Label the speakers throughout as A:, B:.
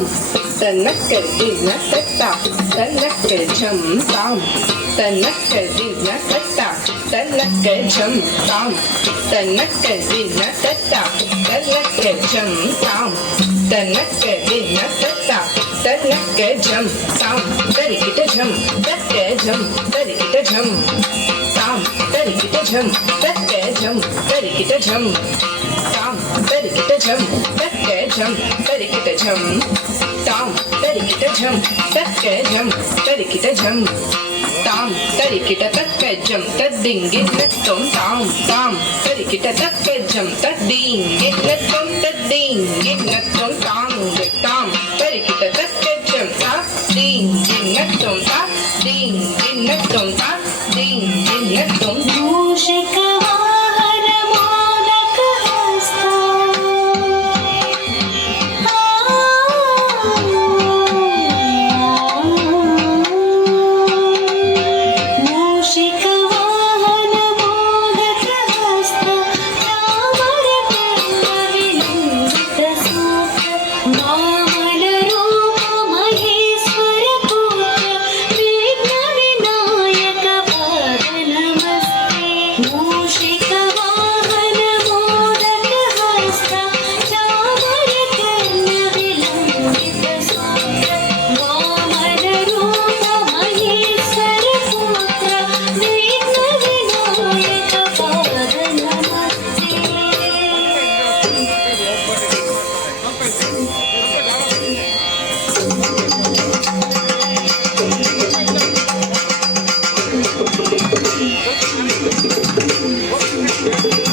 A: bum. The knuckle is not set down. The knuckle chum bum. The knuckle is not set down. The knuckle chum bum. The knuckle is not set down. The knuckle chum bum. The knuckle is not set down. The knuckle chum bum. The knuckle chum bum. The knuckle chum bum. The knuckle chum bum. The knuckle chum bum. The knuckle chum bum. The knuckle chum bum. jump, better get a jump. Tom, better get a jump, that's a jump, better get a jump. Tom, better get a tuck a jump, that ding it, let's go. Tom, Tom, better get a tuck a jump, that ding it, let's go, that ding it, let's go. Tom, Tom.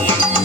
B: Thank you.